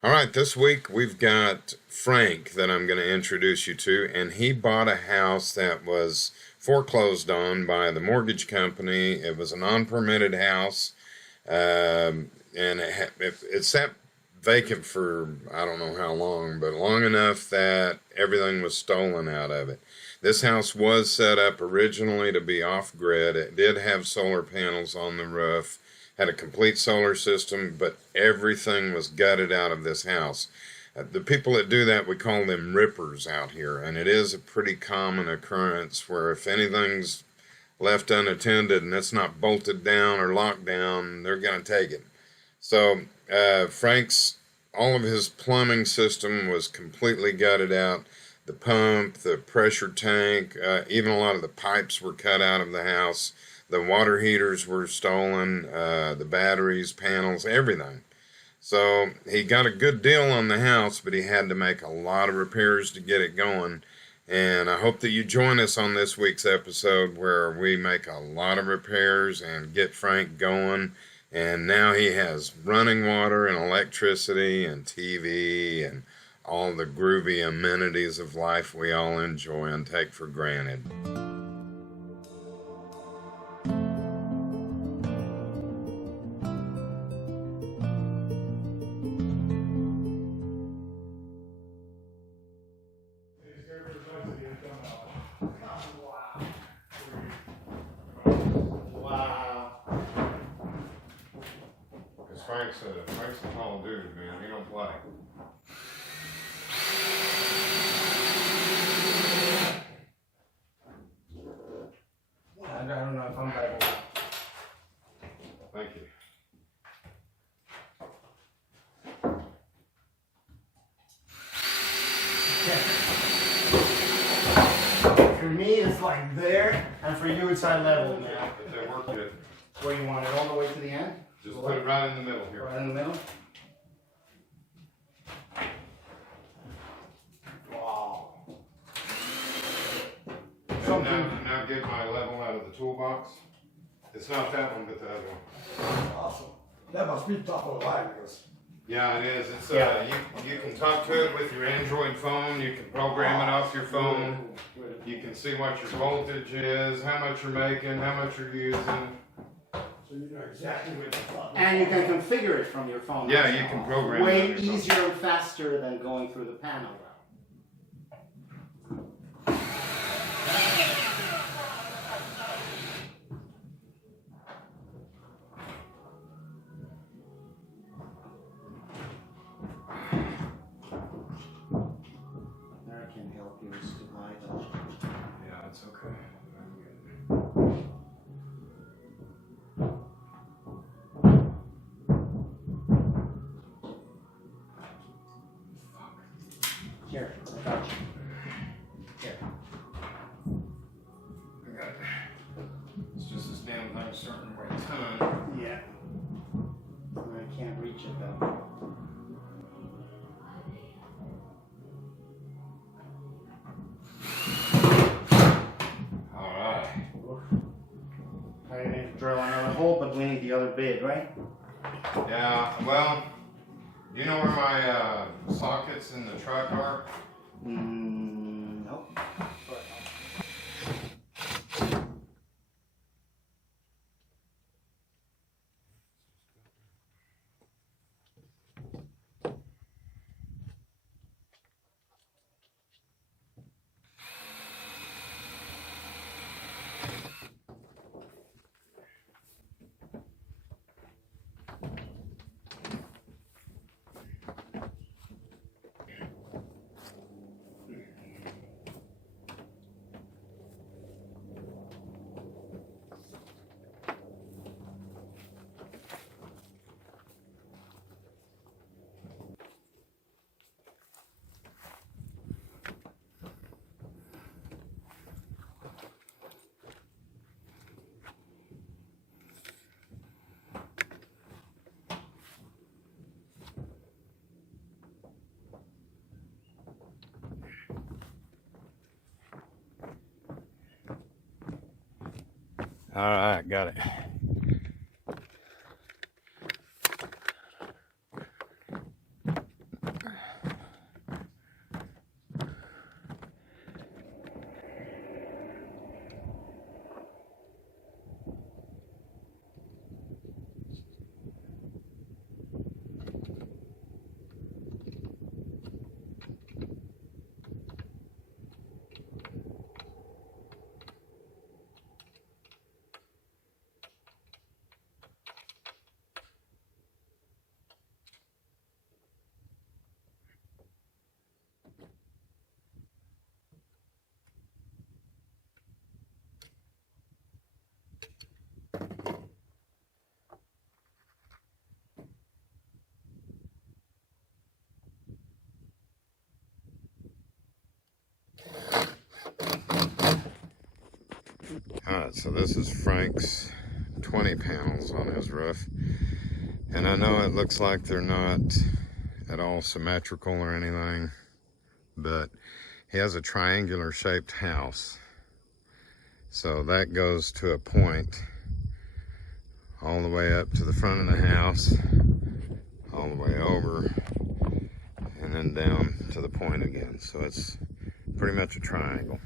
All right, this week we've got Frank that I'm going to introduce you to, and he bought a house that was foreclosed on by the mortgage company. It was a non-permitted house, and it sat vacant for I don't know how long, but long enough that everything was stolen out of it. This house was set up originally to be off-grid. It did have solar panels on the roof, had a complete solar system, but everything was gutted out of this house. The people that do that, we call them rippers out here, and it is a pretty common occurrence where if anything's left unattended and it's not bolted down or locked down, they're going to take it. So Frank's, all of his plumbing system was completely gutted out. The pump, the pressure tank, even a lot of the pipes were cut out of the house. The water heaters were stolen, the batteries, panels, everything. So he got a good deal on the house, but he had to make a lot of repairs to get it going. And I hope that you join us on this week's episode where we make a lot of repairs and get Frank going. And now he has running water and electricity and TV and all the groovy amenities of life we all enjoy and take for granted. Because Frank's a tall dude, man. He don't play. I don't know if I'm back. Thank you. For me, it's like there, and for you, it's high level now. But they work good. Where you want it, all the way to the end? Just put it right in the middle here. Right in the middle? Wow. Now get my level out of the toolbox. It's not that one, but the other one. Awesome. That must be top of the line because Yeah, it is. It's Yeah. you can talk to it with your Android phone. You can program it off your phone. You can see what your voltage is, how much you're making, how much you're using. so you know exactly where the top is. And you can configure it from your phone. Yeah, you can program it. Way on your phone. easier and faster than going through the panel. There I can help you with the light. Yeah, it's okay. Here, I got you. Here. I got it. It's just this damn thing starting to weigh a ton. Yeah. I can't reach it though. All right. I need to drill another hole, but we need the other bit, right? Yeah. Well, you know where my sockets in the truck are? Nope. All right, got it. Alright, so this is Frank's 20 panels on his roof. And I know it looks like they're not at all symmetrical or anything, but he has a triangular shaped house. So that goes to a point all the way up to the front of the house, all the way over, and then down to the point again. So it's pretty much a triangle.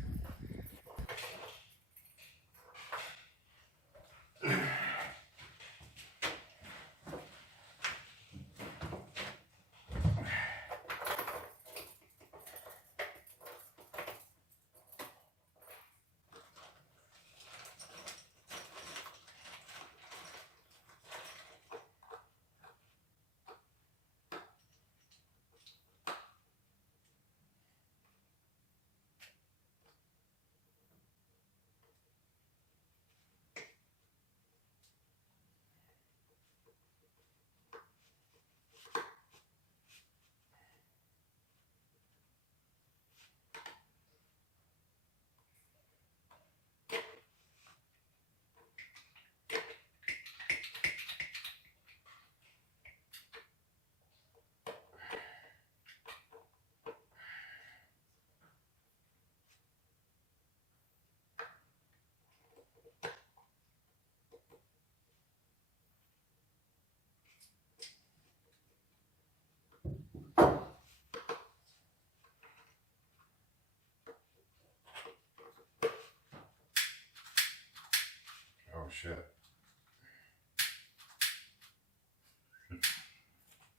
Oh shit.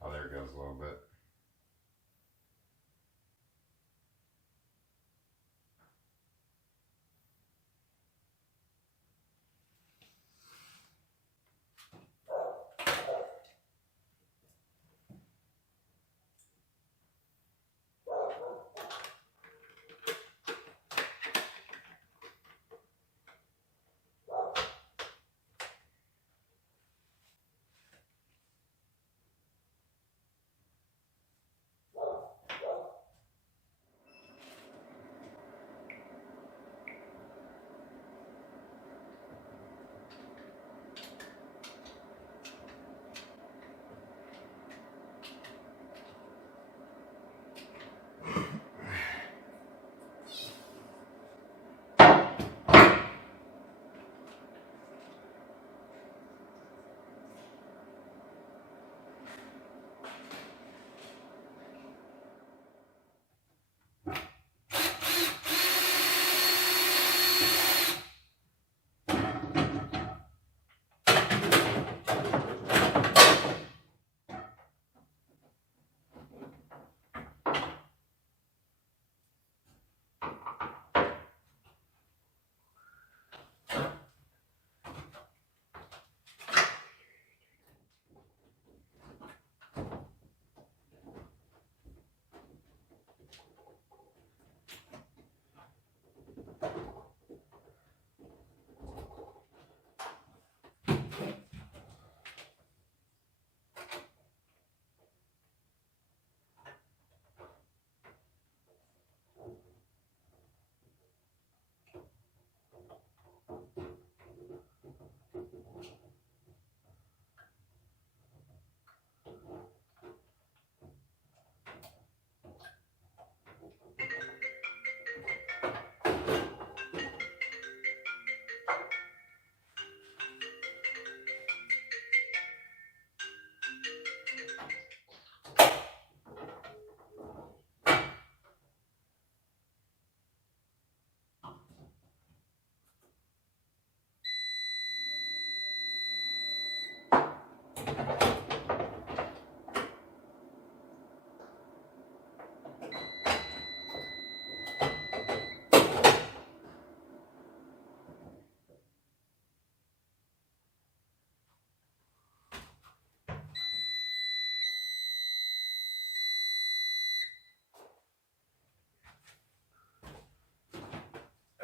Oh, there it goes a little bit.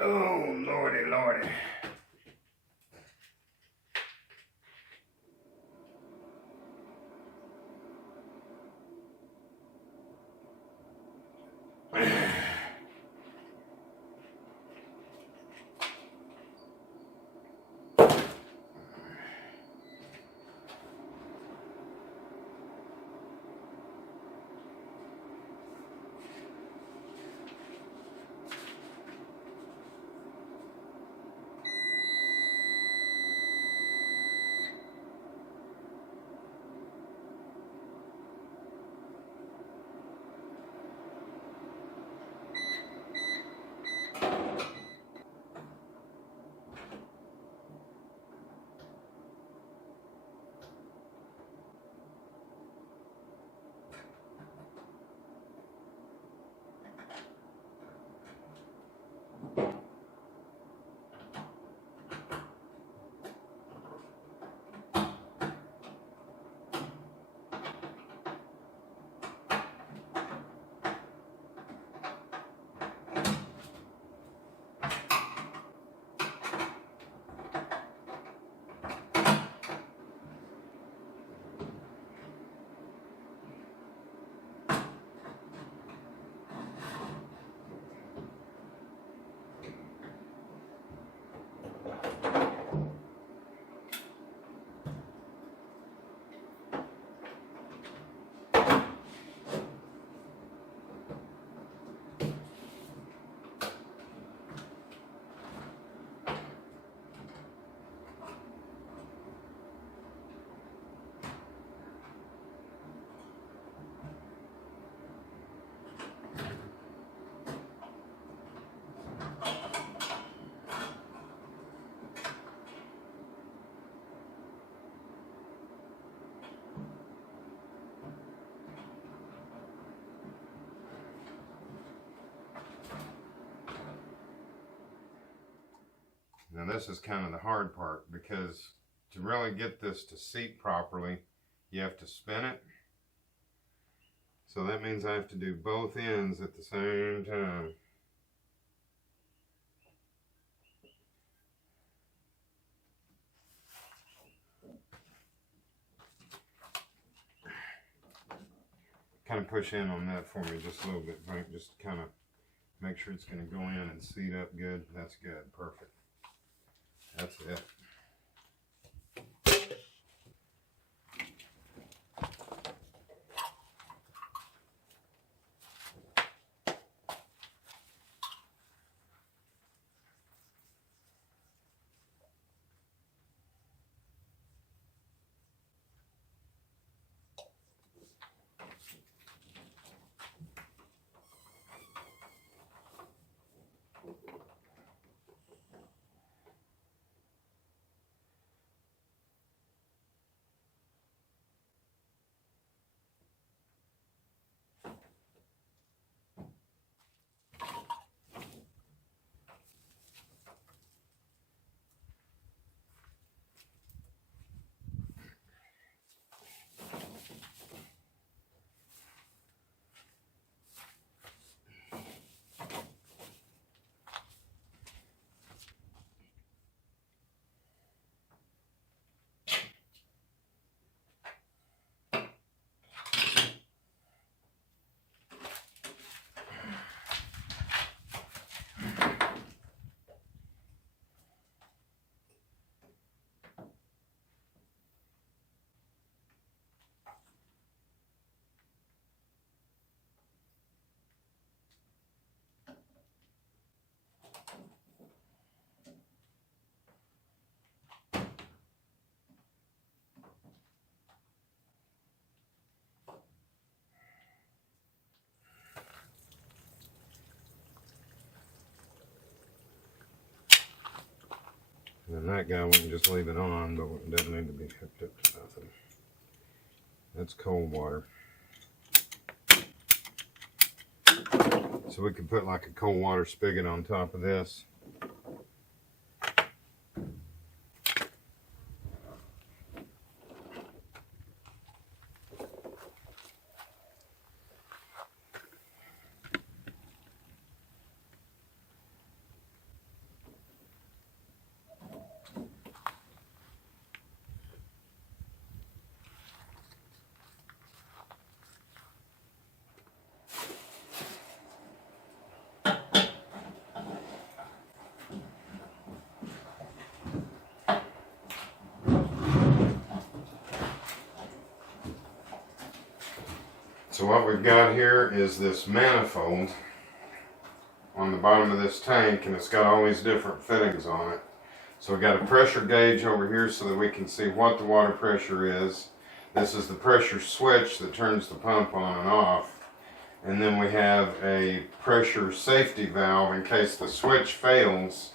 Oh, lordy, lordy. Now this is kind of the hard part, because to really get this to seat properly, you have to spin it. So that means I have to do both ends at the same time. Kind of push in on that for me just a little bit, Frank. Just kind of make sure it's going to go in and seat up good. That's good. Perfect. That's it. And that guy, we can just leave it on, but it doesn't need to be hooked up to nothing. That's cold water. So we could put like a cold water spigot on top of this. So what we've got here is this manifold on the bottom of this tank, and it's got all these different fittings on it. So we've got a pressure gauge over here so that we can see what the water pressure is. This is the pressure switch that turns the pump on and off. And then we have a pressure safety valve in case the switch fails.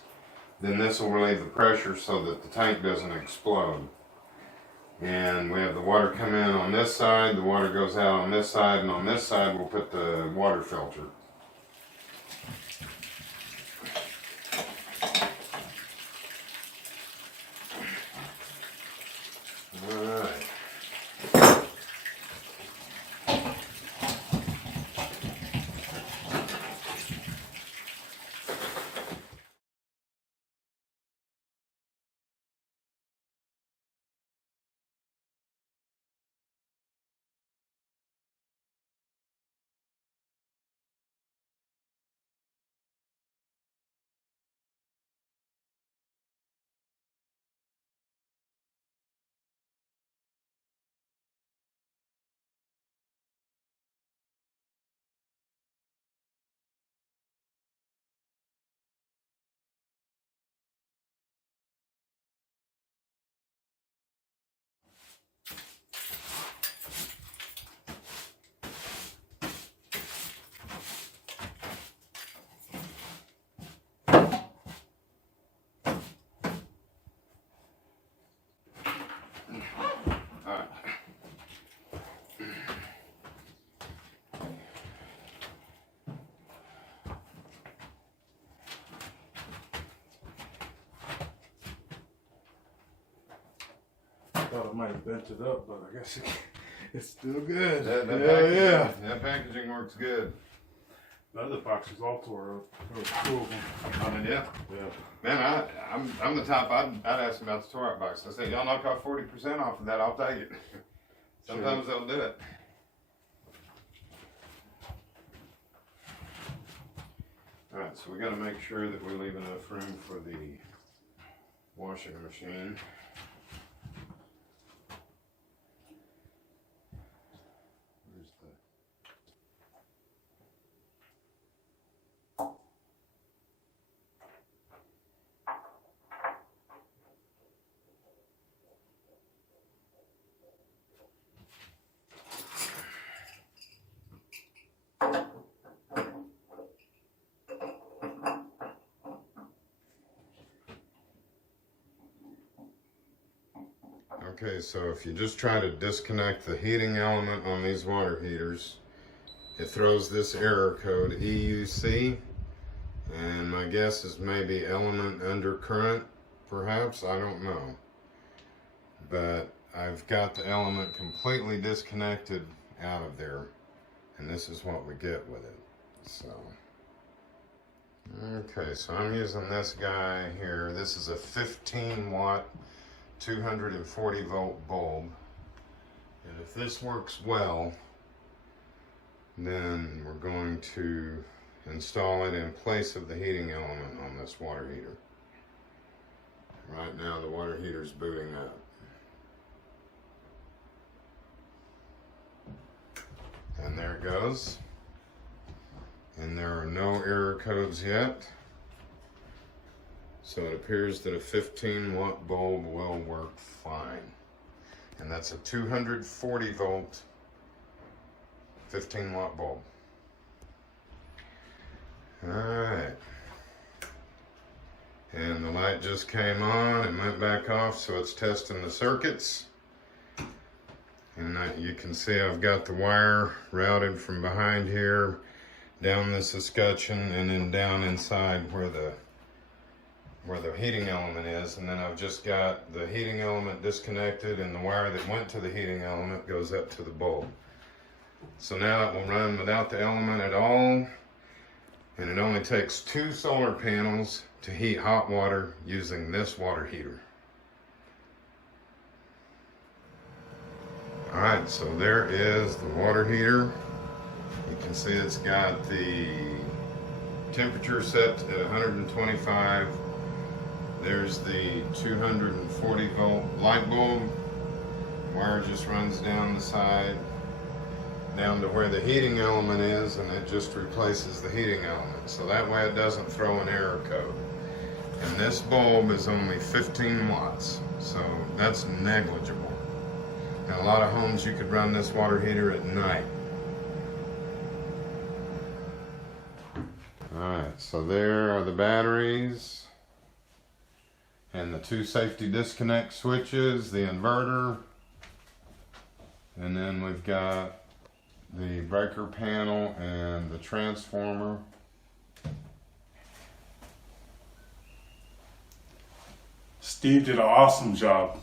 Then this will relieve the pressure so that the tank doesn't explode. And we have the water come in on this side, the water goes out on this side, and on this side we'll put the water filter. thought it might have bent it up, but I guess it's still good. That packaging works good. The other boxes all tore up. There was 2 of them. I mean, yeah. Yeah. Man, I'm the top. I'd ask them about the tore out box. I said, y'all knock off 40% off of that, I'll take it. Sometimes they'll do it. Alright, so we gotta make sure that we leave enough room for the washing machine. Where's the... Okay, so if you just try to disconnect the heating element on these water heaters, it throws this error code EUC, and my guess is maybe element undercurrent, perhaps, I don't know. But I've got the element completely disconnected out of there, and this is what we get with it. So, okay, so I'm using this guy here. This is a 15 watt 240 volt bulb, and if this works well, then we're going to install it in place of the heating element on this water heater. Right now the water heater's booting up. And there it goes. And there are no error codes yet. So it appears that a 15 watt bulb will work fine. And that's a 240 volt 15 watt bulb. Alright. And the light just came on and went back off, so it's testing the circuits. And you can see I've got the wire routed from behind here down this escutcheon and then down inside where the heating element is, and then I've just got the heating element disconnected, and the wire that went to the heating element goes up to the bulb. So now it will run without the element at all, and it only takes 2 solar panels to heat hot water using this water heater. Alright, so there is the water heater. You can see it's got the temperature set at 125. There's the 240 volt light bulb. Wire just runs down the side, down to where the heating element is, and it just replaces the heating element. So that way it doesn't throw an error code. And this bulb is only 15 watts, so that's negligible. In a lot of homes you could run this water heater at night. Alright, so there are the batteries and the 2 safety disconnect switches, the inverter, and then we've got the breaker panel and the transformer. Steve did an awesome job.